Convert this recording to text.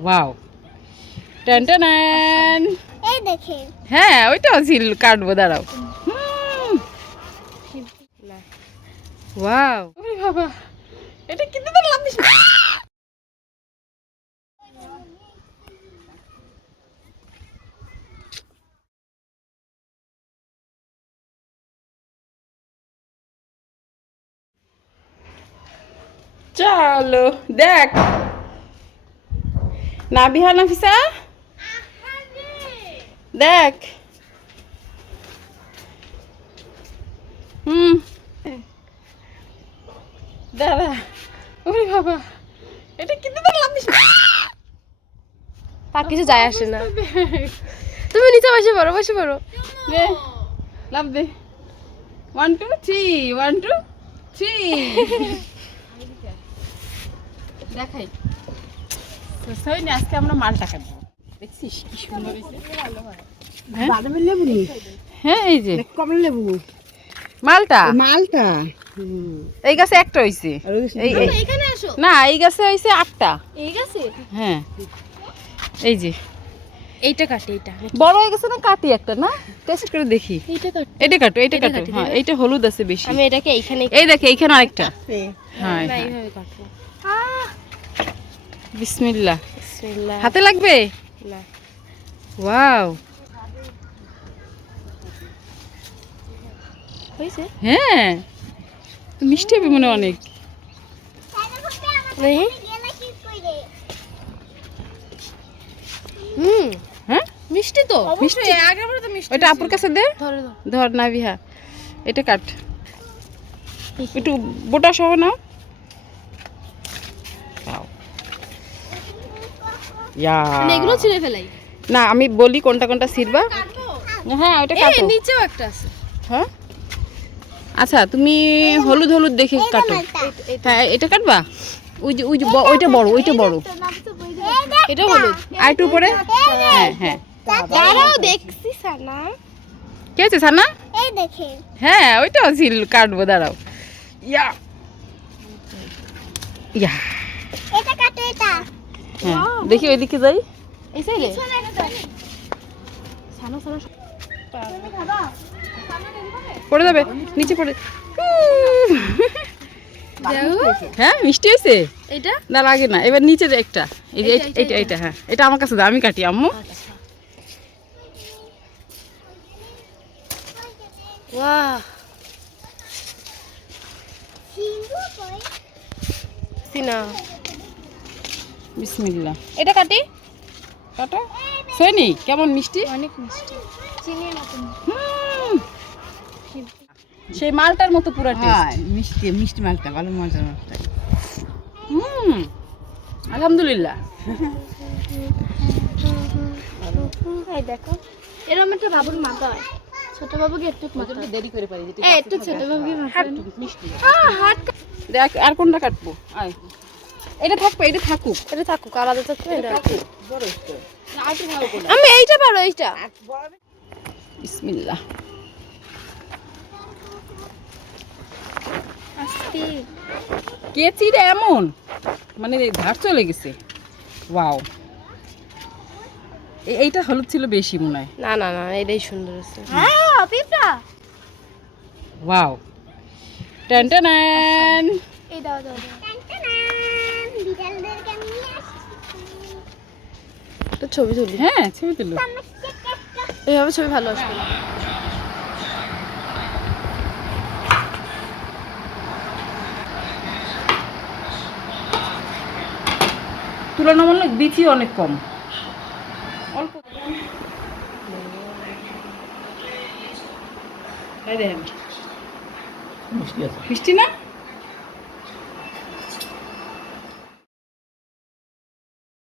Wow টান টান এই দেখেন হ্যাঁ ওইটাও ছিল কাটবো দাঁড়াও। ওয়াও ওরে বাবা এটা কিন্তু চলো দেখ। না বিহা নাফিসা দেখ। হুম। দাঁড়া ওরে বাবা এটা কিন্তু তো লাভ কিছু যায় আসে না। তুমি নিচে বসে পড়ো বসে পড়ো। দে লাভ দে। One two three one two three দেখাই। তো আজকে আমরা মালটা কাটবো দেখছিস কি সুন্দর হ্যাঁ? বাদামের লেবু হ্যাঁ এই যে। কমলা লেবু। মালটা? মালটা? এই গাছে একটা হইছে। না এই গাছে হইছে আটটা। এই গেছে? হ্যাঁ। এই যে। এইটা কাটে এইটা। বড় হয়ে গেছে না কাটি একটা না? টেস্ট করে দেখি। এইটা কাট। এটা কাটো এটা কাটো। হ্যাঁ এইটা। হলুদ আছে বেশি। আমি এটাকে এইখানে এই দেখে এইখানে আরেকটা। হ্যাঁ এইভাবে কাটবো। বিসমিল্লাহ বিসমিল্লাহ। হাতে লাগবে? না। ওয়াও। হয়েছে? হ্যাঁ। মিষ্টি হবে মনে অনেক। কইরে হুম। হ্যাঁ? মিষ্টি তো। মিষ্টি। তো মিষ্টি আপুর কাছে দে। ধর না বিহা। এটা কাট। একটু বোটা সহ নাও। ইয়া। এগুলো ছিঁড়ে ফেলাই। না আমি বলি কোনটা কোনটা ছিড়বা। হ্যাঁ ওটা এই কাটো। নিচেও একটা আছে। হ্যাঁ? আচ্ছা তুমি হলুদ হলুদ দেখে কাটো। হ্যাঁ এটা কাটবা? ওই যে ওই যে ওইটা বড় ওইটা বড়। এটা হলুদ। আর একটু উপরে? হ্যাঁ হ্যাঁ। দাঁড়াও দেখছি সানা। কে আছে সানা? এই দেখেন হ্যাঁ ওইটাও ছিল কাটবো দাঁড়াও। ইয়া। ইয়া। এটা কাটো এটা। হ্যাঁ দেখি ওইদিকে যাই। এই সাইডে? পড়ে যাবে নিচে পড়ে। হ্যাঁ মিষ্টি হয়েছে? এটা না লাগে না। এবার নিচে দে একটা। এই যে এইটা, এইটা এইটা এইটা হ্যাঁ। এটা আমার কাছে দাও আমি কাটি আম্মু। সিনা। বিসমিল্লাহ। এটা কাটি? কাটো। সৈনি কেমন মিষ্টি? অনেক মিষ্টি। চিনির। সেই মালটার মতো পুরো হ্যাঁ মিষ্টি মিষ্টি মালটা ভালো মজার মালটা। হুম। আলহামদুলিল্লাহ। এই দেখো এরকম একটা বাবুর মাথা হয়। ছোট বাবুকে একটু মাথা দেরি করে পারি এই একটু ছোট বাবুকে মিষ্টি হাত দেখ আর কোনটা কাটবো? আয়। এটা থাকবে এটা থাকুক। এটা থাকুক আলাদা থাকবে এটা আমি এইটা পারো এইটা। বিসমিল্লাহ। আস্তে। কে চিড়ে এমন। মানে ধার চলে গেছে। ওয়াও। এইটা হলুদ ছিল বেশি মনে হয়। না না না এটাই সুন্দর আছে হ্যাঁ পিপড়া। ওয়াও। টান টান এই দাও দাও টানটানান বিড়ালদেরকে একটা ছবি তুলি। হ্যাঁ ছবি তুলো। এইভাবে ছবি ভালো আসবে তুলনামূলক বিচি অনেক কম। অল্প। মিষ্টি না?